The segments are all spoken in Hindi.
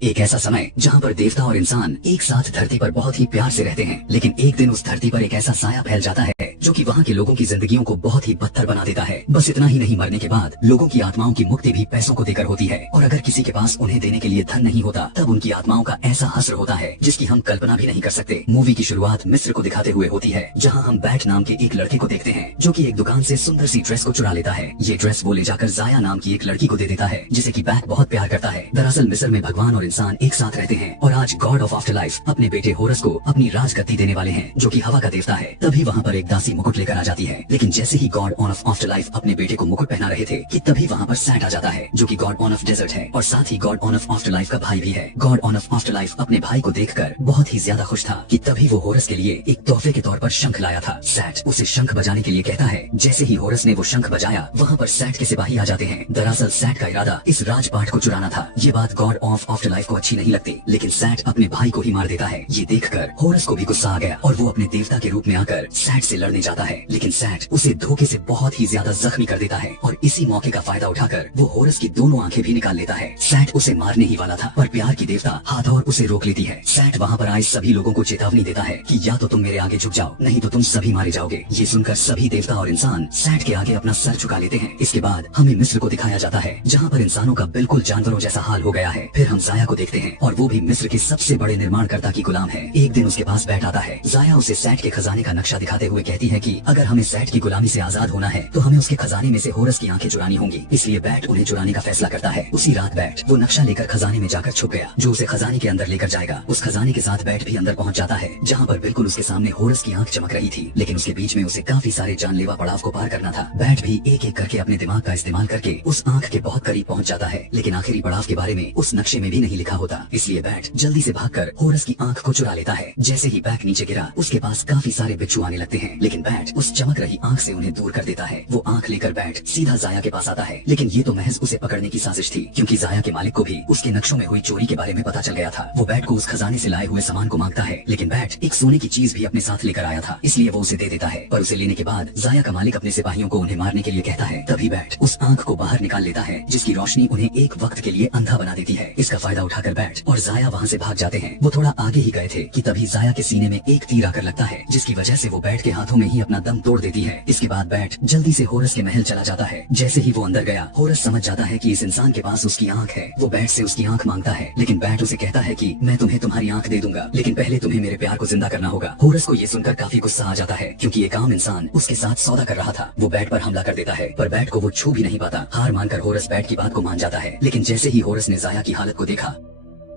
एक ऐसा समय जहाँ पर देवता और इंसान एक साथ धरती पर बहुत ही प्यार से रहते हैं, लेकिन एक दिन उस धरती पर एक ऐसा साया फैल जाता है जो कि वहाँ के लोगों की जिंदगियों को बहुत ही बदतर बना देता है। बस इतना ही नहीं, मरने के बाद लोगों की आत्माओं की मुक्ति भी पैसों को देकर होती है, और अगर किसी के पास उन्हें देने के लिए धन नहीं होता तब उनकी आत्माओं का ऐसा हश्र होता है जिसकी हम कल्पना भी नहीं कर सकते। मूवी की शुरुआत मिस्र को दिखाते हुए होती है, जहाँ हम बैट नाम के एक लड़के को देखते हैं जो की एक दुकान से सुंदर सी ड्रेस को चुरा लेता है। ये ड्रेस वो ले जाकर जाया नाम की एक लड़की को दे देता है, जिसे की बैट बहुत प्यार करता है। दरअसल मिस्र में भगवान और इंसान एक साथ रहते हैं, और आज गॉड ऑफ आफ्टर लाइफ अपने बेटे होरस को अपनी राजगद्दी देने वाले हैं, जो कि हवा का देवता है। तभी वहाँ पर एक दासी मुकुट लेकर आ जाती है, लेकिन जैसे ही god on of afterlife अपने बेटे को मुकुट पहना रहे थे कि तभी वहाँ पर सैट आ जाता है, जो कि गॉड ऑन ऑफ डेजर्ट है, और साथ ही god on of afterlife का भाई भी है। God on of afterlife अपने भाई को देखकर बहुत ही ज्यादा खुश था कि तभी वो होरस के लिए एक तोहफे के तौर पर शंख लाया था। सैट उसे शंख बजाने के लिए कहता है। जैसे ही होरस ने वो शंख बजाया, वहाँ पर सैट के सिपाही आ जाते हैं। दरअसल सैट का इरादा इस राजपाट को चुराना था। ये बात गॉड ऑफ आफ्टर लाइफ को अच्छी नहीं लगती, लेकिन सैट अपने भाई को ही मार देता है। ये देखकर होरस को भी गुस्सा आ गया और वो अपने देवता के रूप में आकर सैट से लड़ने जाता है, लेकिन सैट उसे धोखे से बहुत ही ज्यादा जख्मी कर देता है, और इसी मौके का फायदा उठाकर वो होरस की दोनों आंखें भी निकाल लेता है। सैट उसे मारने ही वाला था, पर प्यार की देवता हाथ और उसे रोक लेती है। सैट वहाँ पर आए सभी लोगों को चेतावनी देता है कि या तो तुम मेरे आगे झुक जाओ, नहीं तो तुम सभी मारे जाओगे। ये सुनकर सभी देवता और इंसान सैट के आगे अपना सर झुका लेते हैं। इसके बाद हमें मिस्र को दिखाया जाता है, जहाँ पर इंसानों का बिल्कुल जानवरों जैसा हाल हो गया है। फिर हम जाया को देखते हैं, और वो भी मिस्र के सबसे बड़े निर्माणकर्ता की गुलाम है। एक दिन उसके पास बैठ आता है। जाया उसे सैट के खजाने का नक्शा दिखाते हुए कहती है कि अगर हमें सैट की गुलामी से आजाद होना है तो हमें उसके खजाने में से होरस की आंखें चुरानी होंगी। इसलिए बैट उन्हें चुराने का फैसला करता है। उसी रात बैट वो नक्शा लेकर खजाने में जाकर छुप गया, जो उसे खजाने के अंदर लेकर जाएगा। उस खजाने के साथ बैट भी अंदर पहुंच जाता है, जहाँ पर बिल्कुल उसके सामने होरस की आंख चमक रही थी, लेकिन उसके बीच में उसे काफी सारे जानलेवा पड़ाव को पार करना था। बैट भी एक एक करके अपने दिमाग का इस्तेमाल करके उस आंख के बहुत करीब पहुंच जाता है, लेकिन आखिरी पड़ाव के बारे में उस नक्शे में भी नहीं लिखा होता। इसलिए बैट जल्दी से भागकर होरस की आंख को चुरा लेता है। जैसे ही बैट नीचे गिरा, उसके पास काफी सारे बिच्छू आने लगते हैं, लेकिन बैट उस चमक रही आंख से उन्हें दूर कर देता है। वो आंख लेकर बैट सीधा जाया के पास आता है, लेकिन ये तो महज उसे पकड़ने की साजिश थी, क्योंकि जाया के मालिक को भी उसके नक्शों में हुई चोरी के बारे में पता चल गया था। वो बैट को उस खजाने से लाए हुए सामान को मांगता है, लेकिन बैट एक सोने की चीज भी अपने साथ लेकर आया था, इसलिए वो उसे दे देता है। पर उसे लेने के बाद जाया का मालिक अपने सिपाहियों को उन्हें मारने के लिए कहता है। तभी बैट उस आंख को बाहर निकाल लेता है, जिसकी रोशनी उन्हें एक वक्त के लिए अंधा बना देती है। इसका फायदा उठाकर बैट और जाया वहाँ से भाग जाते हैं। वो थोड़ा आगे ही गए थे कि तभी जाया के सीने में एक तीर आकर लगता है, जिसकी वजह से वो बैट के हाथों में ही अपना दम तोड़ देती है। इसके बाद बैट जल्दी से होरस के महल चला जाता है। जैसे ही वो अंदर गया, होरस समझ जाता है कि इस इंसान के पास उसकी आंख है। वो बैट से उसकी आंख मांगता है, लेकिन बैट उसे कहता है कि मैं तुम्हें तुम्हारी आंख दे दूंगा, लेकिन पहले तुम्हें मेरे प्यार को जिंदा करना होगा। होरस को ये सुनकर काफी गुस्सा आ जाता है, क्योंकि एक आम इंसान उसके साथ सौदा कर रहा था। वो बैट पर हमला कर देता है, पर बैट को वो छू भी नहीं पाता। हार मानकर होरस बैट की बात को मान जाता है, लेकिन जैसे ही होरस ने जाया की हालत को देखा,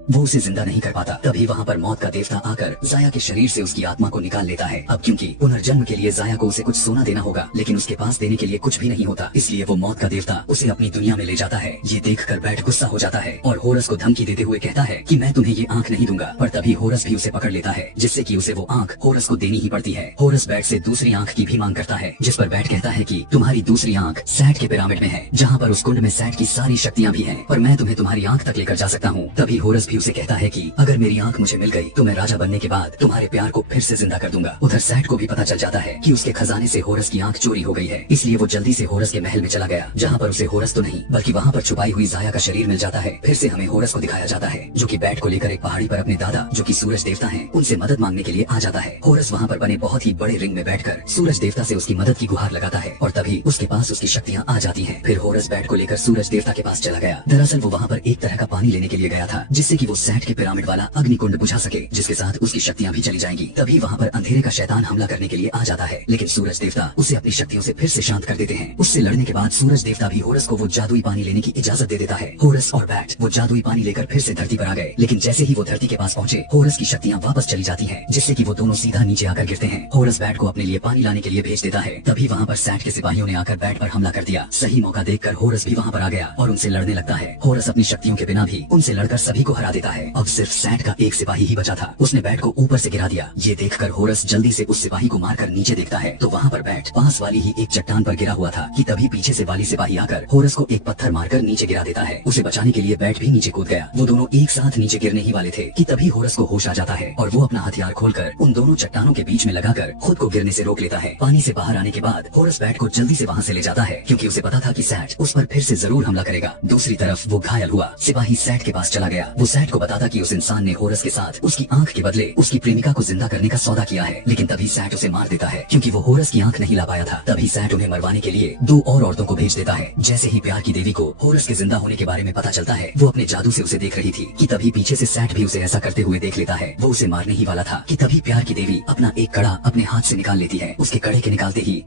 वो उसे जिंदा नहीं कर पाता। तभी वहाँ पर मौत का देवता आकर जाया के शरीर से उसकी आत्मा को निकाल लेता है। अब क्योंकि पुनर्जन्म के लिए जाया को उसे कुछ सोना देना होगा, लेकिन उसके पास देने के लिए कुछ भी नहीं होता, इसलिए वो मौत का देवता उसे अपनी दुनिया में ले जाता है। ये देखकर बैट गुस्सा हो जाता है और होरस को धमकी देते हुए कहता है कि मैं तुम्हें ये आंख नहीं दूंगा। पर तभी होरस भी उसे पकड़ लेता है, जिससे कि उसे वो आंख होरस को देनी ही पड़ती है। होरस बैट से दूसरी आंख की भी मांग करता है, जिस पर बैट कहता है कि तुम्हारी दूसरी आंख सैट के पिरामिड में है, जहाँ पर उस कुंड में सैट की सारी शक्तियाँ भी हैं, पर मैं तुम्हें तुम्हारी आंख तक लेकर जा सकता हूँ। तभी होरस भी उसे कहता है कि अगर मेरी आंख मुझे मिल गई तो मैं राजा बनने के बाद तुम्हारे प्यार को फिर से जिंदा कर दूंगा। उधर सैट को भी पता चल जाता है कि उसके खजाने से होरस की आंख चोरी हो गई है, इसलिए वो जल्दी से होरस के महल में चला गया, जहाँ पर उसे होरस तो नहीं बल्कि वहाँ पर छुपाई हुई जाया का शरीर मिल जाता है। फिर से हमें होरस को दिखाया जाता है, जो कि बैट को लेकर एक पहाड़ी पर अपने दादा, जो कि सूरज देवता हैं, उनसे मदद मांगने के लिए आ जाता है। होरस वहाँ पर बने बहुत ही बड़े रिंग में बैठकर सूरज देवता से उसकी मदद की गुहार लगाता है, और तभी उसके पास उसकी शक्तियाँ आ जाती हैं। फिर होरस बैट को लेकर सूरज देवता के पास चला गया। दरअसल वो वहाँ पर एक तरह का पानी लेने के लिए गया था, जिससे कि वो सैट के पिरामिड वाला अग्निकुंड बुझा सके, जिसके साथ उसकी शक्तियाँ भी चली जाएंगी। तभी वहाँ पर अंधेरे का शैतान हमला करने के लिए आ जाता है, लेकिन सूरज देवता उसे अपनी शक्तियों से फिर से शांत कर देते हैं। उससे लड़ने के बाद सूरज देवता भी होरस को वो जादुई पानी लेने की इजाजत दे देता है। होरस और बैट वो जादुई पानी लेकर फिर से धरती पर आ गए, लेकिन जैसे ही वो धरती के पास पहुंचे, होरस की शक्तियाँ वापस चली जाती हैं, जिससे कि वो दोनों सीधा नीचे आकर गिरते हैं। होरस बैट को अपने लिए पानी लाने के लिए भेज देता है। तभी वहाँ पर सैट के सिपाहियों ने आकर बैट पर हमला कर दिया। सही मौका देखकर होरस भी वहाँ पर आ गया और उनसे लड़ने लगता है। होरस अपनी शक्तियों के बिना भी उनसे लड़कर सभी को हरा देता है। अब सिर्फ सैट का एक सिपाही ही बचा था, उसने बैट को ऊपर से गिरा दिया। ये देखकर होरस जल्दी से उस सिपाही को मारकर नीचे देखता है, तो वहाँ पर बैट पास वाली ही एक चट्टान पर गिरा हुआ था कि तभी पीछे से वाली सिपाही आकर होरस को एक पत्थर मारकर नीचे गिरा देता है। उसे बचाने के लिए बैट भी नीचे कूद गया। वो दोनों एक साथ नीचे गिरने ही वाले थे कि तभी होरस को होश आ जाता है और वो अपना हथियार खोलकर उन दोनों चट्टानों के बीच में लगाकर खुद को गिरने से रोक लेता है। पानी से बाहर आने के बाद होरस बैट को जल्दी से वहाँ से ले जाता है, क्योंकि उसे पता था कि सैट उस पर फिर से जरूर हमला करेगा। दूसरी तरफ वो घायल हुआ सिपाही सैट के पास चला गया। वो सैट को बताता कि उस इंसान ने होरस के साथ उसकी आंख के बदले उसकी प्रेमिका को जिंदा करने का सौदा किया है, लेकिन तभी सैट उसे मार देता है क्योंकि वो होरस की आंख नहीं ला पाया था। तभी सैट उन्हें मरवाने के लिए 2 और औरतों को भेज देता है। जैसे ही प्यार की देवी को होरस के जिंदा होने के बारे में पता चलता है, वो अपने जादू से उसे देख रही थी कि तभी पीछे से सैट भी उसे ऐसा करते हुए देख लेता है। वो उसे मारने ही वाला था कि तभी प्यार की देवी अपना एक कड़ा अपने हाथ से निकाल लेती है। उसके कड़े के निकालते ही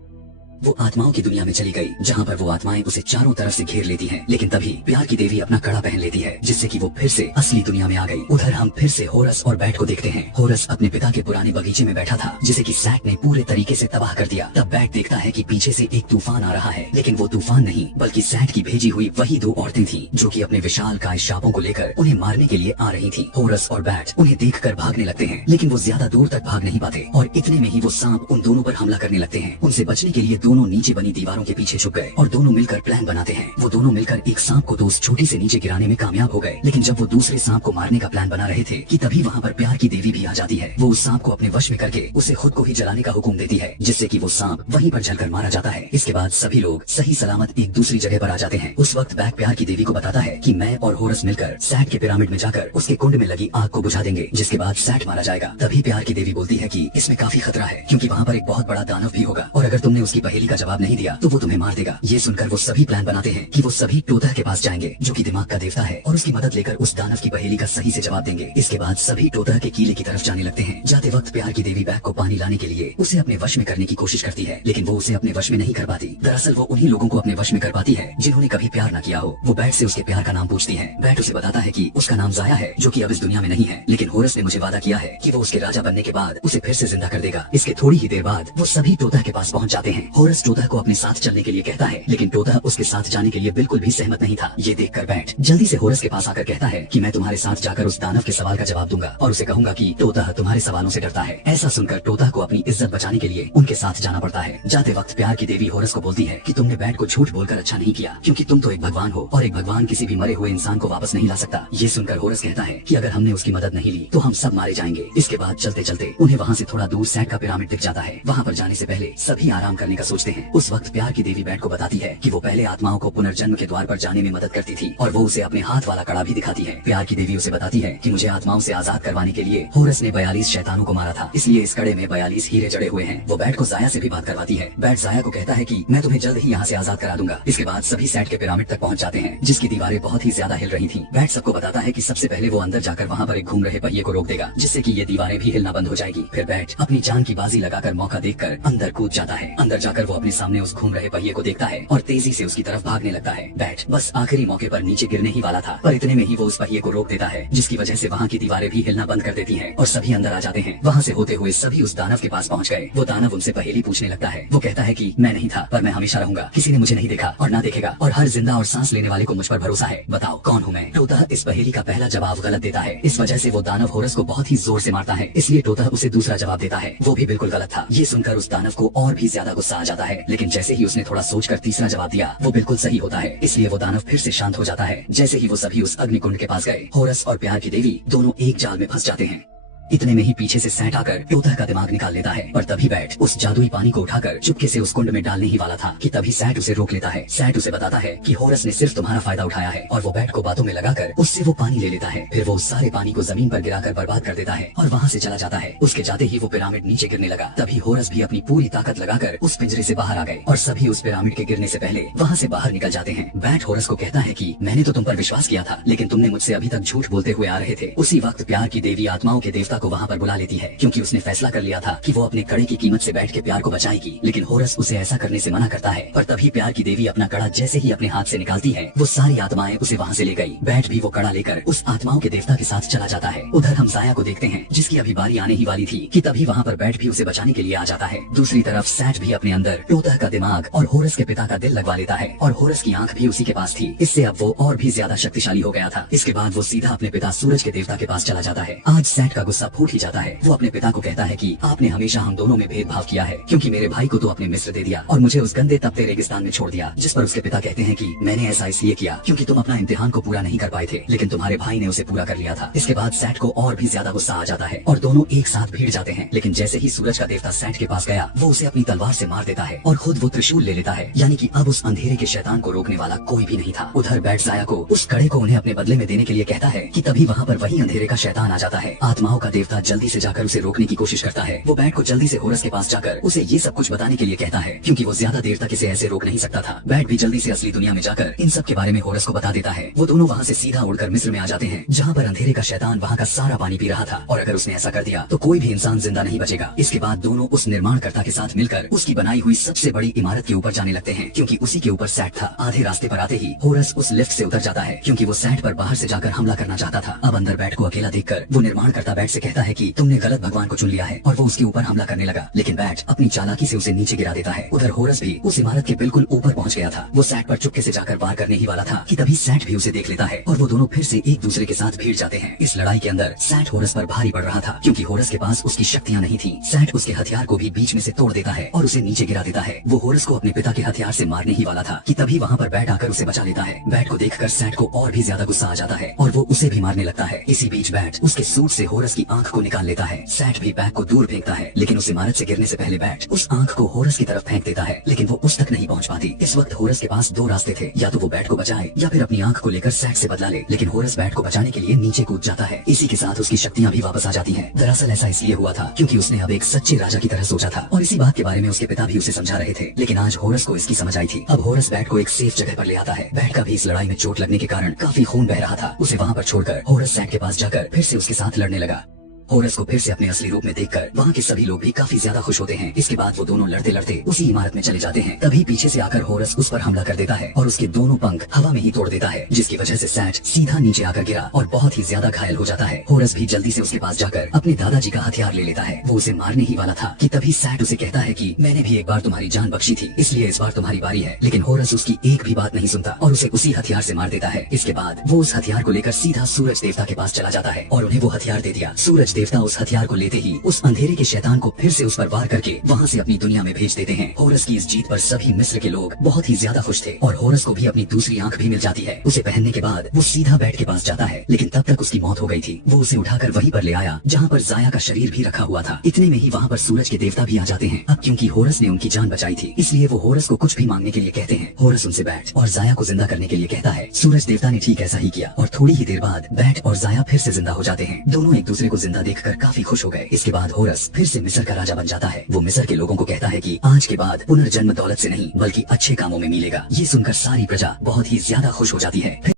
वो आत्माओं की दुनिया में चली गई, जहाँ पर वो आत्माएं उसे चारों तरफ से घेर लेती हैं। लेकिन तभी प्यार की देवी अपना कड़ा पहन लेती है, जिससे कि वो फिर से असली दुनिया में आ गई। उधर हम फिर से होरस और बैट को देखते हैं। होरस अपने पिता के पुराने बगीचे में बैठा था, जिसे कि सैट ने पूरे तरीके से तबाह कर दिया। तब बैट देखता है कि पीछे से एक तूफान आ रहा है, लेकिन वो तूफान नहीं बल्कि सैट की भेजी हुई वही 2 औरतें थीं, जो कि अपने विशाल काय शापों को लेकर उन्हें मारने के लिए आ रही थी। होरस और बैट उन्हें देखकर भागने लगते हैं, लेकिन वो ज्यादा दूर तक भाग नहीं पाते और इतने में ही वो सांप उन दोनों पर हमला करने लगते हैं। उनसे बचने के लिए दोनों नीचे बनी दीवारों के पीछे छुप गए और दोनों मिलकर प्लान बनाते हैं। वो दोनों मिलकर एक सांप को तो उस छोटी से नीचे गिराने में कामयाब हो गए, लेकिन जब वो दूसरे सांप को मारने का प्लान बना रहे थे कि तभी वहाँ पर प्यार की देवी भी आ जाती है। वो उस सांप को अपने वश में करके उसे खुद को ही जलाने का हुक्म देती है, जिससे कि वो सांप वहीं पर जलकर मारा जाता है। इसके बाद सभी लोग सही सलामत एक दूसरी जगह पर आ जाते हैं। उस वक्त बैक प्यार की देवी को बताता है कि मैं और होरस मिलकर सैट के पिरामिड में जाकर उसके कुंड में लगी आग को बुझा देंगे, जिसके बाद सैट मारा जाएगा। तभी प्यार की देवी बोलती है कि इसमें काफी खतरा है, क्योंकि वहाँ पर एक बहुत बड़ा दानव भी होगा और अगर तुमने उसकी पहेली का जवाब नहीं दिया तो वो तुम्हें मार देगा। ये सुनकर वो सभी प्लान बनाते हैं कि वो सभी टोता के पास जाएंगे, जो कि दिमाग का देवता है, और उसकी मदद लेकर उस दानव की पहेली का सही से जवाब देंगे। इसके बाद सभी टोता के किले की तरफ जाने लगते हैं। जाते वक्त प्यार की देवी बैग को पानी लाने के लिए उसे अपने वश में करने की कोशिश करती है, लेकिन वो उसे अपने वश में नहीं कर पाती। दरअसल वो उन्हीं लोगों को अपने वश में कर पाती है जिन्होंने कभी प्यार न किया हो। वो बैट से उसके प्यार का नाम पूछती है। बैट उसे बताता है कि उसका नाम जाया है, जो कि अब इस दुनिया में नहीं है, लेकिन होरस ने मुझे वादा किया है कि वो उसके राजा बनने के बाद उसे फिर से जिंदा कर देगा। इसके थोड़ी ही देर बाद वो सभी टोता के पास पहुंच जाते हैं। होरस टोता को अपने साथ चलने के लिए कहता है, लेकिन टोता उसके साथ जाने के लिए बिल्कुल भी सहमत नहीं था। ये देखकर बैट जल्दी से होरस के पास आकर कहता है कि मैं तुम्हारे साथ जाकर उस दानव के सवाल का जवाब दूंगा और उसे कहूंगा कि टोता तुम्हारे सवालों से डरता है। ऐसा सुनकर टोता को अपनी इज्जत बचाने के लिए उनके साथ जाना पड़ता है। जाते वक्त प्यार की देवी होरस को बोलती है कि तुमने बैट को झूठ बोलकर अच्छा नहीं किया, क्योंकि तुम तो एक भगवान हो और एक भगवान किसी भी मरे हुए इंसान को वापस नहीं ला सकता। ये सुनकर होरस कहता है कि अगर हमने उसकी मदद नहीं ली तो हम सब मारे जाएंगे। इसके बाद चलते चलते उन्हें वहाँ से थोड़ा दूर सैट का पिरामिड दिख जाता है। वहाँ पर जाने से पहले सभी आराम करने का सोचते हैं। उस वक्त प्यार की देवी बैट को बताती है कि वो पहले आत्माओं को पुनर्जन्म के द्वार पर जाने में मदद करती थी और वो उसे अपने हाथ वाला कड़ा भी दिखाती है। प्यार की देवी उसे बताती है कि मुझे आत्माओं से आजाद करवाने के लिए होरस ने 42 शैतानों को मारा था, इसलिए इस कड़े में 42 हीरे जड़े हुए हैं। वो बैट को जाया से भी बात करवाती है। बैट जाया को कहता है कि मैं तुम्हें जल्द ही यहाँ से आजाद करा दूंगा। इसके बाद सभी सैट के पिरामिड तक पहुँच जाते हैं, जिसकी दीवारें बहुत ही ज्यादा हिल रही थी। बैट सबको बताता है कि सबसे पहले वो अंदर जाकर वहाँ पर एक घूम रहे पहिए को रोक देगा, जिससे कि ये दीवारें भी हिलना बंद हो जाएगी। फिर बैट अपनी जान की बाजी लगाकर मौका देखकर अंदर कूद जाता है। अंदर जाकर वो अपने सामने उस घूम रहे पहिए को देखता है और तेजी से उसकी तरफ भागने लगता है। बैट बस आखिरी मौके पर नीचे गिरने ही वाला था, पर इतने में ही वो उस पहिए को रोक देता है, जिसकी वजह से वहाँ की दीवारें भी हिलना बंद कर देती हैं और सभी अंदर आ जाते हैं। वहाँ से होते हुए सभी उस दानव के पास पहुँच गए। वो दानव उनसे पहेली पूछने लगता है। वो कहता है कि मैं नहीं था, पर मैं हमेशा रहूंगा। किसी ने मुझे नहीं देखा और ना देखेगा और हर जिंदा और सांस लेने वाले को मुझ पर भरोसा है। बताओ कौन हूँ मैं? टोता इस पहेली का पहला जवाब गलत देता है। इस वजह से वो दानव होरस को बहुत ही जोर से मारता है, इसलिए टोता उसे दूसरा जवाब देता है। वो भी बिल्कुल गलत था। ये सुनकर उस दानव को और भी ज्यादा गुस्सा आ जाता है, लेकिन जैसे ही उसने थोड़ा सोचकर तीसरा जवाब दिया, वो बिल्कुल सही होता है, इसलिए वो दानव फिर से शांत हो जाता है। जैसे ही वो सभी उस अग्निकुंड के पास गए, होरस और प्यार की देवी दोनों एक जाल में फंस जाते हैं। इतने में ही पीछे से सैट आकर टोता का दिमाग निकाल लेता है, पर तभी बैट उस जादुई पानी को उठाकर चुपके से उस कुंड में डालने ही वाला था कि तभी सैट उसे रोक लेता है। सैट उसे बताता है कि होरस ने सिर्फ तुम्हारा फायदा उठाया है, और वो बैट को बातों में लगाकर उससे वो पानी ले लेता है। फिर वो उस सारे पानी को जमीन पर गिराकर बर्बाद कर देता है और वहाँ से चला जाता है। उसके जाते ही वो पिरामिड नीचे गिरने लगा। तभी होरस भी अपनी पूरी ताकत लगाकर उस पिंजरे से बाहर आ गए और सभी उस पिरामिड के गिरने से पहले वहाँ से बाहर निकल जाते हैं। बैट होरस को कहता है कि मैंने तो तुम पर विश्वास किया था, लेकिन तुमने मुझसे अभी तक झूठ बोलते हुए आ रहे थे। उसी वक्त प्यार की देवी आत्माओं के देवता को वहाँ पर बुला लेती है, क्योंकि उसने फैसला कर लिया था कि वो अपने कड़े की कीमत से बैठ के प्यार को बचाएगी। लेकिन होरस उसे ऐसा करने से मना करता है, पर तभी प्यार की देवी अपना कड़ा जैसे ही अपने हाथ से निकालती है, वो सारी आत्माएं उसे वहाँ से ले गई। बैट भी वो कड़ा लेकर उस आत्माओं के देवता के साथ चला जाता है। उधर हम जाया को देखते हैं, जिसकी अभी बारी आने ही वाली थी कि तभी वहाँ पर बैट भी उसे बचाने के लिए आ जाता है। दूसरी तरफ सैट भी अपने अंदर टोता का दिमाग और होरस के पिता का दिल लगवा लेता है, और होरस की आंख भी उसी के पास थी। इससे अब वो और भी ज्यादा शक्तिशाली हो गया था। इसके बाद वो सीधा अपने पिता सूरज के देवता के पास चला जाता है। आज सैट का गुस्सा गुस्सा फूट ही जाता है। वो अपने पिता को कहता है कि आपने हमेशा हम दोनों में भेदभाव किया है, क्योंकि मेरे भाई को तो अपने मिस्र दे दिया और मुझे उस गंदे तपते रेगिस्तान में छोड़ दिया। जिस पर उसके पिता कहते हैं कि मैंने ऐसा इसलिए किया क्योंकि तुम अपना इम्तिहान को पूरा नहीं कर पाए थे, लेकिन तुम्हारे भाई ने उसे पूरा कर लिया था। इसके बाद सैट को और भी ज्यादा गुस्सा आ जाता है और दोनों एक साथ भीड़ जाते हैं। लेकिन जैसे ही सूरज का देवता सैट के पास गया, वो उसे अपनी तलवार से मार देता है और खुद वो त्रिशूल ले लेता है, यानी कि अब उस अंधेरे के शैतान को रोकने वाला कोई भी नहीं था। उधर बैट जाया को उस कड़े को उन्हें अपने बदले में देने के लिए कहता है कि तभी वहाँ पर वही अंधेरे का शैतान आ जाता है। आत्माओं का देवता जल्दी से जाकर उसे रोकने की कोशिश करता है। वो बैट को जल्दी से होरस के पास जाकर उसे ये सब कुछ बताने के लिए कहता है, क्योंकि वो ज्यादा देर तक इसे ऐसे रोक नहीं सकता था। बैट भी जल्दी से असली दुनिया में जाकर इन सब के बारे में होरस को बता देता है। वो दोनों वहाँ से सीधा उड़कर मिस्र में आ जाते हैं, जहाँ पर अंधेरे का शैतान वहाँ का सारा पानी पी रहा था, और अगर उसने ऐसा कर दिया तो कोई भी इंसान जिंदा नहीं बचेगा। इसके बाद दोनों उस निर्माणकर्ता के साथ मिलकर उसकी बनाई हुई सबसे बड़ी इमारत के ऊपर जाने लगते हैं, क्योंकि उसी के ऊपर सैट था। आधे रास्ते पर आते ही होरस उस लिफ्ट से उतर जाता है, क्योंकि वो सैट पर बाहर से जाकर हमला करना चाहता था। अब अंदर बैट को अकेला देखकर वो निर्माणकर्ता बैट से कहता है कि तुमने गलत भगवान को चुन लिया है, और वो उसके ऊपर हमला करने लगा। लेकिन बैट अपनी चालाकी से उसे नीचे गिरा देता है। उधर होरस भी उस इमारत के बिल्कुल ऊपर पहुंच गया था। वो सैट पर चुपके से जाकर वार करने ही वाला था कि तभी सैट भी उसे देख लेता है और वो दोनों फिर से एक दूसरे के साथ भिड़ जाते हैं। इस लड़ाई के अंदर सैट होरस पर भारी पड़ रहा था, क्योंकि होरस के पास उसकी शक्तियां नहीं थी। सैट उसके हथियार को भी बीच में से तोड़ देता है और उसे नीचे गिरा देता है। वो होरस को अपने पिता के हथियार से मारने ही वाला था कि तभी वहाँ पर बैट आकर उसे बचा लेता है। बैट को देखकर सैट को और भी ज्यादा गुस्सा आ जाता है और वो उसे भी मारने लगता है। इसी बीच बैट उसके सूट से होरस की आंख को निकाल लेता है। सैट भी बैट को दूर फेंकता है, लेकिन उस इमारत से गिरने से पहले बैट उस आंख को होरस की तरफ फेंक देता है, लेकिन वो उस तक नहीं पहुंच पाती। इस वक्त होरस के पास दो रास्ते थे, या तो वो बैट को बचाए या फिर अपनी आंख को लेकर सैट से बदला ले। लेकिन होरस बैट को बचाने के लिए नीचे कूद जाता है। इसी के साथ उसकी शक्तियां भी वापस आ जाती हैं। दरअसल ऐसा इसलिए हुआ था क्योंकि उसने अब एक सच्चे राजा की तरह सोचा था, और इसी बात के बारे में उसके पिता भी उसे समझा रहे थे। लेकिन आज होरस को इसकी समझ आई थी। अब होरस बैट को एक सेफ जगह पर ले आता है। बैट का भी इस लड़ाई में चोट लगने के कारण काफी खून बह रहा था। उसे वहाँ पर छोड़कर होरस सैट के पास जाकर फिर से उसके साथ लड़ने लगा। होरस को फिर से अपने असली रूप में देखकर वहाँ के सभी लोग भी काफी ज्यादा खुश होते हैं। इसके बाद वो दोनों लड़ते लड़ते उसी इमारत में चले जाते हैं। तभी पीछे से आकर होरस उस पर हमला कर देता है और उसके दोनों पंख हवा में ही तोड़ देता है, जिसकी वजह से सैट सीधा नीचे आकर गिरा और बहुत ही ज्यादा घायल हो जाता है। होरस भी जल्दी से उसके पास जाकर अपने दादाजी का हथियार ले लेता है। वो उसे मारने ही वाला था कि तभी सैट उसे कहता है कि मैंने भी एक बार तुम्हारी जान बख्शी थी, इसलिए इस बार तुम्हारी बारी है। लेकिन होरस उसकी एक भी बात नहीं सुनता और उसे उसी हथियार से मार देता है। इसके बाद वो उस हथियार को लेकर सीधा सूरज देवता के पास चला जाता है और उन्हें वो हथियार दे दिया। सूरज देवता उस हथियार को लेते ही उस अंधेरे के शैतान को फिर से उस पर वार करके वहाँ से अपनी दुनिया में भेज देते हैं। होरस की इस जीत पर सभी मिस्र के लोग बहुत ही ज्यादा खुश थे और होरस को भी अपनी दूसरी आंख भी मिल जाती है। उसे पहनने के बाद वो सीधा बैट के पास जाता है, लेकिन तब तक उसकी मौत हो गई थी। वो उसे उठाकर वहीं पर ले आया जहाँ पर जाया का शरीर भी रखा हुआ था। इतने में ही वहाँ पर सूरज के देवता भी आ जाते हैं। अब क्योंकि होरस ने उनकी जान बचाई थी, इसलिए वो होरस को कुछ भी मांगने के लिए कहते हैं। होरस उनसे बैट और जाया को जिंदा करने के लिए कहता है। सूरज देवता ने ठीक ऐसा ही किया और थोड़ी ही देर बाद बैट और जाया फिर से जिंदा हो जाते हैं। दोनों एक दूसरे को जिंदा देखकर काफी खुश हो गए। इसके बाद होरस फिर से मिस्र का राजा बन जाता है। वो मिस्र के लोगों को कहता है कि आज के बाद पुनर्जन्म दौलत से नहीं बल्कि अच्छे कामों में मिलेगा। ये सुनकर सारी प्रजा बहुत ही ज्यादा खुश हो जाती है।